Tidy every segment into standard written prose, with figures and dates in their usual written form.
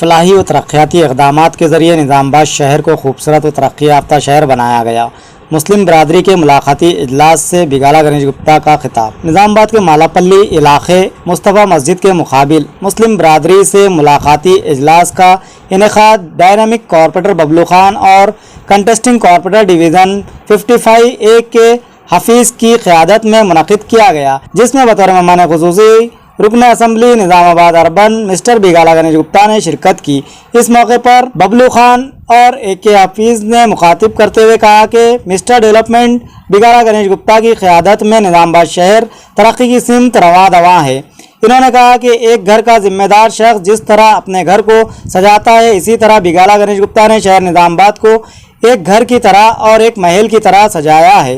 फलाही व तरक्याती इक़दामात के ज़रिए निज़ामाबाद शहर को खूबसूरत व तरक्की याफ्ता शहर बनाया गया। मुस्लिम बरादरी के मुलाकाती इजलास से बिगाला गणेश गुप्ता का खिताब। निज़ामाबाद के मालापल्ली इलाके मुस्तफ़ा मस्जिद के मुकाबिल मुस्लिम बरादरी से मुलाकाती इजलास का इनेकाद डायनामिक कॉरपोरेटर बबलू खान और कंटेस्टिंग कॉरपोरेटर डिवीज़न 55A के हफीज़ की क़यादत में मुनक़िद किया गया, जिसमें बतौर मेहमान ख़ुसूसी रुकन assembly Nizamabad urban mister Bigala Ganesh Gupta ने शिरकत की। इस मौके पर बबलू खान और AK हफीज़ ने मुखातिब करते हुए कहा कि मिस्टर डेवलपमेंट बिगाला गणेश गुप्ता की क़यादत में निज़ामाबाद शहर तरक्की की सिमत रवां दवां है। इन्होंने कहा कि एक घर का जिम्मेदार शख्स जिस तरह अपने घर को सजाता है, इसी तरह बिगाला गणेश गुप्ता ने शहर निज़ामाबाद को एक घर की तरह और एक महल की तरह सजाया है।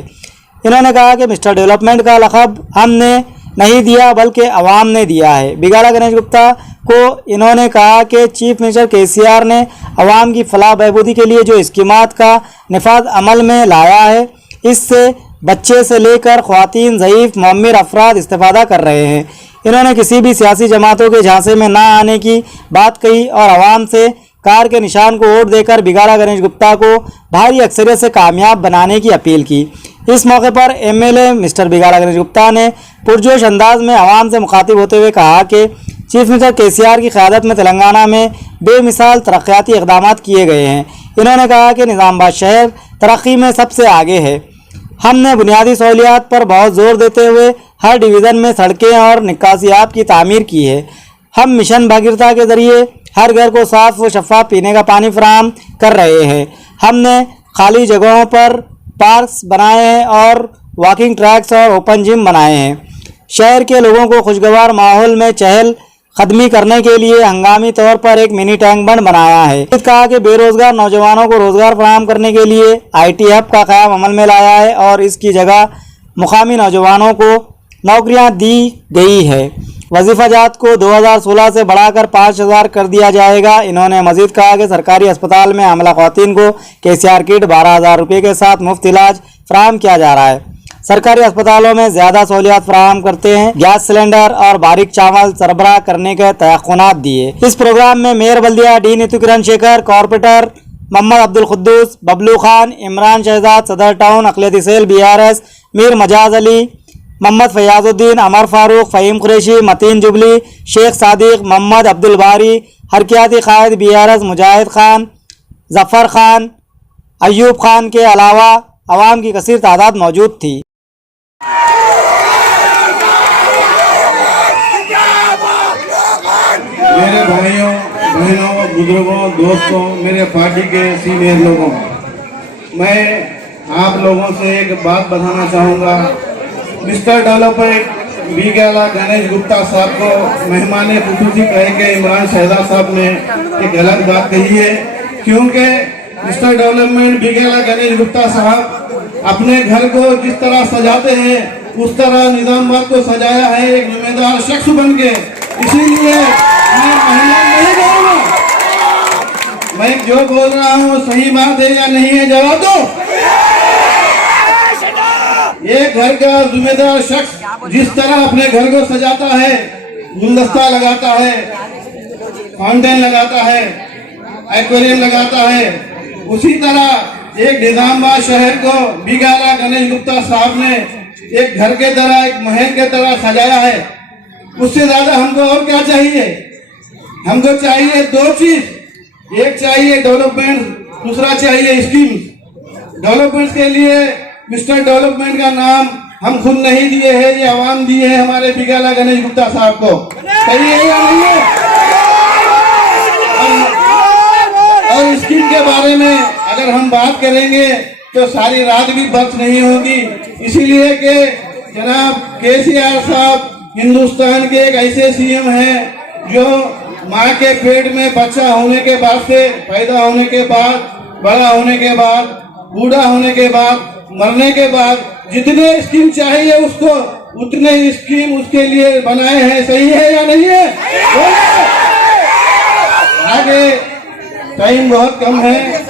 इन्होंने कहा कि मिस्टर डेवलपमेंट का लक़ब हमने नहीं दिया बल्कि अवाम ने दिया है। बिगाला गणेश गुप्ता को इन्होंने कहा कि चीफ मिनिस्टर KCR ने अवाम की फलाह बहबूदी के लिए जो स्कीमात का निफाज अमल में लाया है, इससे बच्चे से लेकर ख़वातीन ज़ईफ़ मुअम्मिर अफराद इस्तेफ़ादा कर रहे हैं। इन्होंने किसी भी सियासी जमातों के झांसे में ना आने की बात कही और अवाम से कार के निशान को वोट देकर बिगाला गणेश गुप्ता को भारी अक्सरियत से कामयाब बनाने की अपील की। इस मौके पर MLA मिस्टर बिगाला गणेश गुप्ता ने पुरजोश अंदाज में आवाम से मुखातिब होते हुए कहा कि चीफ मिनिस्टर KCR की क़यादत में तेलंगाना में बेमिसाल तरक्याती इक़दामात किए गए हैं। इन्होंने कहा कि निज़ामाबाद शहर तरक्की में सबसे आगे है। हमने बुनियादी सहूलियात पर बहुत ज़ोर देते हुए हर डिवीज़न में सड़कें और निकासियात की तामीर की है। हम मिशन भागीरथी के ज़रिए हर घर को साफ़ व शफ़ाफ पीने का पानी फराहम कर रहे हैं। हमने खाली जगहों पर पार्क्स बनाए हैं और वॉकिंग ट्रैक्स और ओपन जिम बनाए हैं। शहर के लोगों को खुशगवार माहौल में चहल कदमी करने के लिए हंगामी तौर पर एक मिनी टैंक बंड बनाया है। कहा कि बेरोजगार नौजवानों को रोजगार फराहम करने के लिए IT हब का क़याम अमल में लाया है और इसकी जगह मुकामी नौजवानों को नौकरियां दी गई है। वजीफ़ा जात को 2016 से बढ़ाकर 5000 कर दिया जाएगा। इन्होंने मजीद कहा कि सरकारी अस्पताल में हमला ख़वातीन को KCR किट 12000 रुपये के साथ मुफ्त इलाज फराहम किया जा रहा है। सरकारी अस्पतालों में ज़्यादा सहूलियात फराहम करते हैं। गैस सिलेंडर और बारीक चावल सरबराह करने के तयक़ुनात दिए। इस प्रोग्राम में मेयर बल्दिया D नीतू किरण शेखर, कॉरपोरेटर मोहम्मद अब्दुल कुद्दूस, बबलू खान, इमरान शहजाद, सदर टाउन अक़लियती सेल BRS, मीर मजाज अली, मोहम्मद फयाजुद्दीन, अमर फारूक, फ़हीम कुरैशी, मतीन जुबली, शेख सादिक, मोहम्मद अब्दुल बारी, हरकियाती कायद BRS मुजाहिद खान, जफ़र खान, अयूब खान के अलावा अवाम की कसीर तादाद मौजूद थी। मेरे भाइयों बहनों बुजुर्गों दोस्तों मेरे पार्टी के सीनियर लोगों, मैं आप लोगों से एक बात बताना चाहूँगा। मिस्टर डेवलपमेंट बिगाला गणेश गुप्ता साहब को मेहमान खुसूसी कह के इमरान शहजाद साहब ने एक गलत बात कही है, क्योंकि मिस्टर डेवलपमेंट बिगाला गणेश गुप्ता साहब अपने घर को जिस तरह सजाते हैं उस तरह निज़ामाबाद को सजाया है एक जिम्मेदार शख्स बन के। इसीलिए मैं महिला नहीं बोलूँगा, मैं जो बोल रहा हूँ सही बात है या नहीं है, जवाब दो। एक घर का जिम्मेदार शख्स जिस तरह अपने घर को सजाता है, गुलदस्ता लगाता है, फाउंटेन लगाता है, एक्वेरियम लगाता है, उसी तरह एक निज़ामाबाद शहर को बिगाला गणेश गुप्ता साहब ने एक घर के तरह एक महल के तरह सजाया है। उससे ज्यादा हमको और क्या चाहिए? हमको चाहिए दो चीज, एक चाहिए डेवलपमेंट, दूसरा चाहिए स्कीम्स। डेवलपमेंट के लिए मिस्टर डेवलपमेंट का नाम हम खुद नहीं दिए हैं, ये आवाम दिए है हमारे बिगाला गणेश गुप्ता साहब को। सही है या नहीं है? और स्कीम के बारे में अगर हम बात करेंगे तो सारी रात भी बर्फ नहीं होगी, इसीलिए कि जनाब KCR साहब हिंदुस्तान के एक ऐसे CM हैं जो माँ के पेट में बच्चा होने के बाद से, पैदा होने के बाद, बड़ा होने के बाद, बूढ़ा होने के बाद, मरने के बाद जितने स्कीम चाहिए उसको उतने स्कीम उसके लिए बनाए हैं। सही है या नहीं है? आगे टाइम बहुत कम है।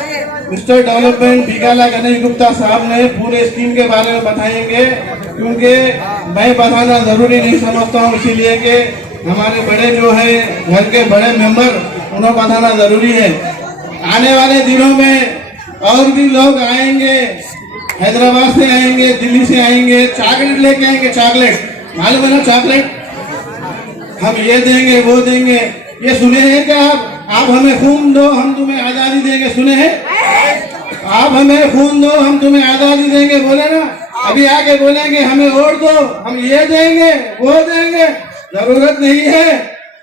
मिस्टर डेवलपमेंट बिगाला गणेश गुप्ता साहब ने पूरे स्कीम के बारे में बताएंगे, क्योंकि मैं बताना जरूरी नहीं समझता हूँ, इसीलिए कि हमारे बड़े जो हैं घर के बड़े मेंबर दोनों बनाना जरूरी है। आने वाले दिनों में और भी लोग आएंगे, हैदराबाद से आएंगे, दिल्ली से आएंगे, चॉकलेट लेके आएंगे। चॉकलेट मालूम है ना, चॉकलेट हम ये देंगे वो देंगे। ये सुने हैं क्या आप हमें खून दो हम तुम्हें आजादी देंगे, सुने हैं? आप हमें खून दो हम तुम्हें आजादी देंगे बोले ना, अभी आके बोलेंगे हमें वोट दो हम ये देंगे वो देंगे। जरूरत नहीं है,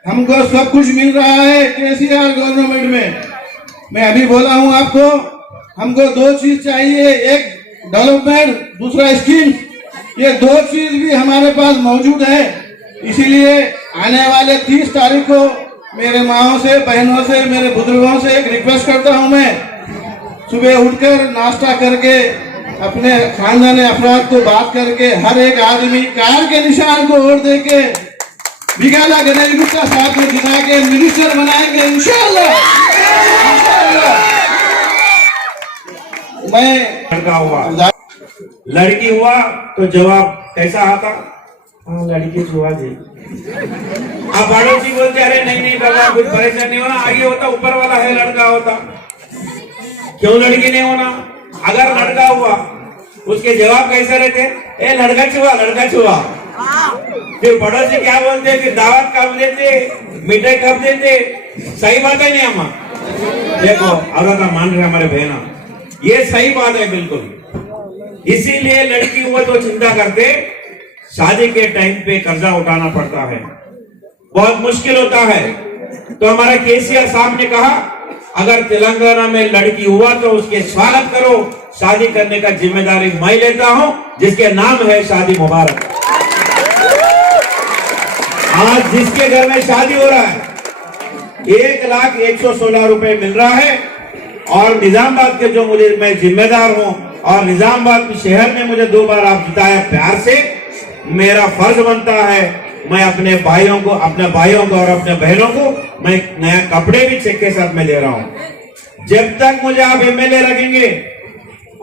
हमको सब कुछ मिल रहा है केसीआर गवर्नमेंट में। मैं अभी बोला हूँ आपको, हमको दो चीज चाहिए, एक डेवलपमेंट, दूसरा स्कीम। ये दो चीज भी हमारे पास मौजूद है। इसीलिए आने वाले 30 तारीख को मेरे माओ से, बहनों से, मेरे बुजुर्गों से एक रिक्वेस्ट करता हूं, मैं सुबह उठकर नाश्ता करके अपने खानदानी अफराद को बात करके हर एक आदमी कार के निशान को वोट देके बिगाला गणेश गुप्ता साहब को जिता के मिनिस्टर बनाएंगे इंशाअल्लाह। मैं लड़का हुआ, लड़की हुआ तो जवाब कैसा आता? हाँ लड़की हुआ जी। अब बड़ों जी बोलते अरे नहीं नहीं बाबा कुछ परेशान नहीं होना, आगे होता ऊपर वाला है, लड़का होता क्यों लड़की नहीं होना? अगर लड़का हुआ उसके जवाब कैसे रहते? ए लड़का छुआ, लड़का छुआ। फिर बड़ों से क्या बोलते? फिर दावत कब देते, मिठाई कब देते? सही बात है नहीं अम्मा? देखो अगर मान रहे हमारे बहना, ये सही बात है बिल्कुल। इसीलिए लड़की हुआ तो चिंता करते, शादी के टाइम पे कर्जा उठाना पड़ता है, बहुत मुश्किल होता है। तो हमारा केसीआर साहब ने कहा अगर तेलंगाना में लड़की हुआ तो उसके स्वागत करो, शादी करने का जिम्मेदारी मैं लेता हूं, जिसके नाम है शादी मुबारक। आज जिसके घर में शादी हो रहा है 1,116 रुपए मिल रहा है, और निजामाबाद के जो मुझे मैं जिम्मेदार हूं और निजामाबाद शहर में मुझे 2 बार आप जिताया प्यार से, मेरा फर्ज बनता है मैं अपने भाइयों को और अपने बहनों को मैं नया कपड़े भी चेक के साथ में दे रहा हूं। जब तक मुझे आप एमएलए रखेंगे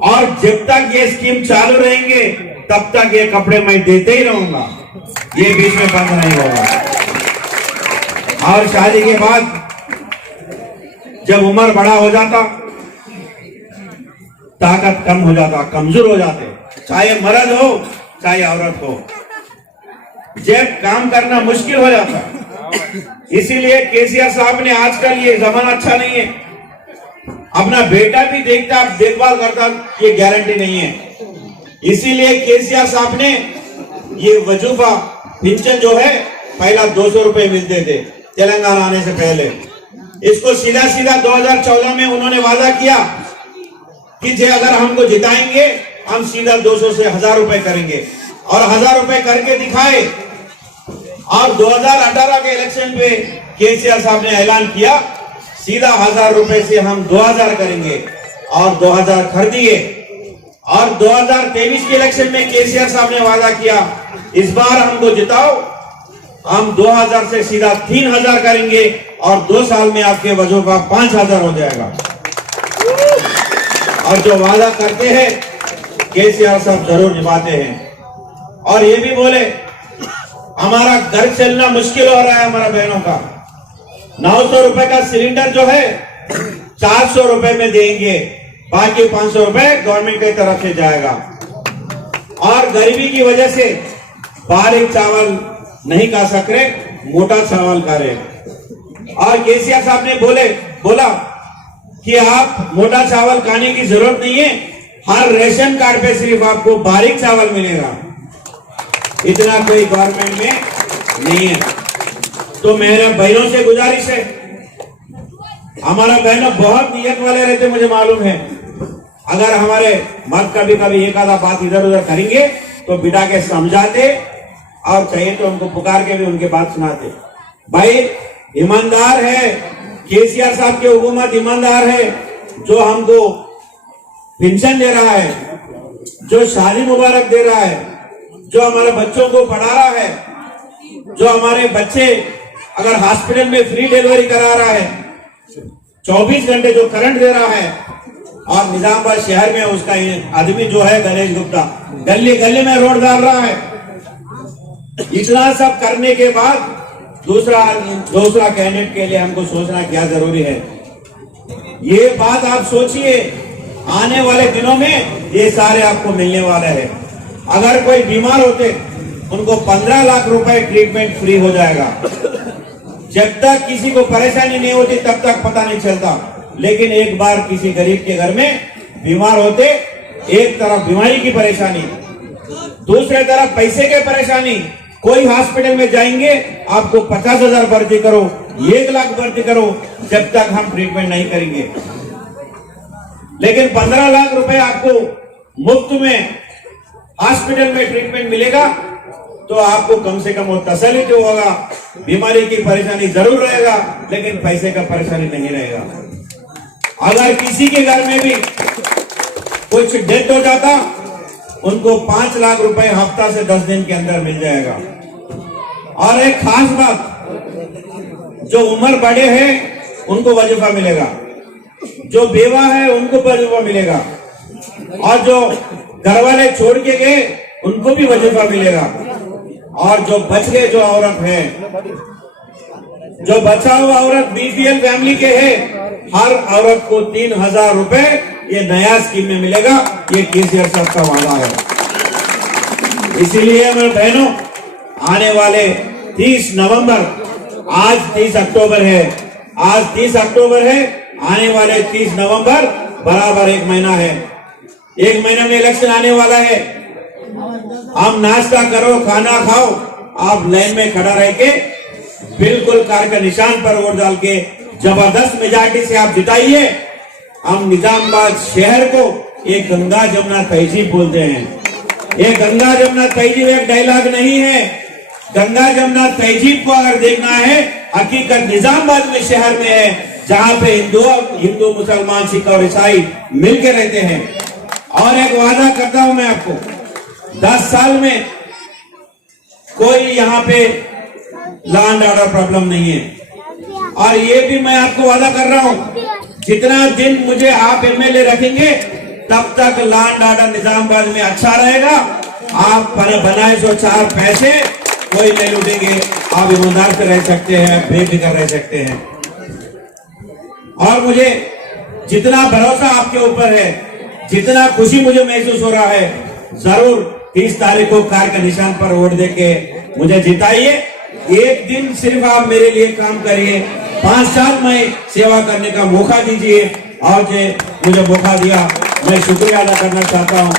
और जब तक ये स्कीम चालू रहेंगे तब तक ये कपड़े मैं देते ही रहूंगा, ये बीच में बंद नहीं होगा। और शादी के बाद जब उम्र बड़ा हो जाता, ताकत कम हो जाता, कमजोर हो जाते, चाहे मर्द हो चाहे औरत हो, जब काम करना मुश्किल हो जाता। इसीलिए केसीआर साहब ने आजकल ये जमाना अच्छा नहीं है, अपना बेटा भी देखता देखभाल करता, ये गारंटी नहीं है। इसीलिए केसीआर साहब ने ये वजूफा पेंशन जो है पहला 200 रुपए मिलते थे तेलंगाना आने से पहले, इसको सीधा सीधा 2014 में उन्होंने वादा किया कि जे अगर हमको जिताएंगे हम सीधा 200 से 1000 रुपए करेंगे, और 1000 रुपए करके दिखाए। और 2018 के इलेक्शन पे केसीआर साहब ने ऐलान किया सीधा 1000 रुपए से हम 2000 करेंगे, और 2000 कर दिए। और 2023 के इलेक्शन में केसीआर साहब ने वादा किया इस बार हमको जिताओ, हम 2000 से सीधा 3000 करेंगे, और 2 साल में आपके वजूफा 5000 हो जाएगा। और जो वादा करते हैं केसीआर साहब जरूर निभाते हैं। और ये भी बोले हमारा घर चलना मुश्किल हो रहा है, हमारा बहनों का 900 रुपए का सिलेंडर जो है 400 रुपए में देंगे, बाकी 500 रुपए गवर्नमेंट की तरफ से जाएगा। और गरीबी की वजह से बारीक चावल नहीं खा सक रहे, मोटा चावल खा रहे। और केसीआर साहब ने बोला कि आप मोटा चावल खाने की जरूरत नहीं है, हर रेशन कार्ड पे सिर्फ आपको बारीक चावल मिलेगा, इतना कोई गवर्नमेंट में नहीं है। तो मेरे बहनों से गुजारिश है, हमारा बहनों बहुत नियत वाले रहते, मुझे मालूम है। अगर हमारे मर्द कभी एक आधा बात इधर उधर करेंगे तो बिठा के समझाते, और चाहिए तो उनको पुकार के भी उनके बात सुनाते। भाई ईमानदार है, केसीआर साहब की हुकूमत ईमानदार है, जो हमको पेंशन दे रहा है, जो शादी मुबारक दे रहा है, जो हमारे बच्चों को पढ़ा रहा है, जो हमारे बच्चे अगर हॉस्पिटल में फ्री डिलीवरी करा रहा है, 24 घंटे जो करंट दे रहा है, और निजामाबाद शहर में उसका आदमी जो है गणेश गुप्ता गली गली में रोड डाल रहा है। इतना सब करने के बाद दूसरा कैंडिडेट के लिए हमको सोचना क्या जरूरी है। ये बात आप सोचिए, आने वाले दिनों में ये सारे आपको मिलने वाले हैं। अगर कोई बीमार होते उनको 15 लाख रुपए ट्रीटमेंट फ्री हो जाएगा। जब तक किसी को परेशानी नहीं होती तब तक पता नहीं चलता, लेकिन एक बार किसी गरीब के घर में बीमार होते, एक तरफ बीमारी की परेशानी, दूसरे तरफ पैसे की परेशानी। कोई हॉस्पिटल में जाएंगे आपको 50,000 भर्ती करो, 1 लाख भर्ती करो, जब तक हम ट्रीटमेंट नहीं करेंगे। लेकिन 15 लाख रुपए आपको मुफ्त में हॉस्पिटल में ट्रीटमेंट मिलेगा तो आपको कम से कम वो तसल्ली तो होगा। बीमारी की परेशानी जरूर रहेगा, लेकिन पैसे का परेशानी नहीं रहेगा। अगर किसी के घर में भी कुछ डेथ हो जाता, उनको 5 लाख रुपए हफ्ता से 10 दिन के अंदर मिल जाएगा। और एक खास बात, जो उम्र बड़े हैं उनको वजीफा मिलेगा, जो बेवा है उनको वजीफा मिलेगा, और जो घर वाले छोड़ के गए उनको भी वजीफा मिलेगा। और जो बच गए जो औरत है, जो बचा हुआ औरत बीपीएल फैमिली के है, हर औरत को 3,000 रुपए ये नया स्कीम में मिलेगा। ये केसीआर साहब का वादा है। इसीलिए मेरे बहनों, आने वाले 30 नवंबर, आज 30 अक्टूबर है, आज 30 अक्टूबर है, आने वाले 30 नवंबर बराबर 1 महीना है। 1 महीने में इलेक्शन आने वाला है। हम नाश्ता करो, खाना खाओ, आप लाइन में खड़ा रह के बिल्कुल कार का निशान पर वोट डाल के जबरदस्त मेजॉरिटी से आप जिताइए। हम निजामाबाद शहर को एक गंगा जमुना तहजीब बोलते हैं। ये गंगा जमुना तहजीब एक डायलॉग नहीं है। गंगा जमुना तहजीब को अगर देखना है, हकीकत निजामाबाद में शहर में है, जहां पे हिंदू मुसलमान सिख और ईसाई मिलकर रहते हैं। और एक वादा करता हूं मैं आपको, 10 साल में कोई यहाँ पे लॉ एंड ऑर्डर प्रॉब्लम नहीं है। और ये भी मैं आपको वादा कर रहा हूं, जितना दिन मुझे आप एमएलए रखेंगे तब तक लॉ एंड ऑर्डर निजामाबाद में अच्छा रहेगा। आप बनाए सो 4 पैसे कोई नहीं लूटेंगे। आप ईमानदार से रह सकते हैं, बेफिक्र रह सकते हैं। और मुझे जितना भरोसा आपके ऊपर है, जितना खुशी मुझे महसूस हो रहा है, जरूर 30 तारीख को कार के निशान पर वोट देके मुझे जिताइए। एक दिन सिर्फ आप मेरे लिए काम करिए, 5 साल में सेवा करने का मौका दीजिए। और जो मुझे मौका दिया, मैं शुक्रिया अदा करना चाहता हूँ।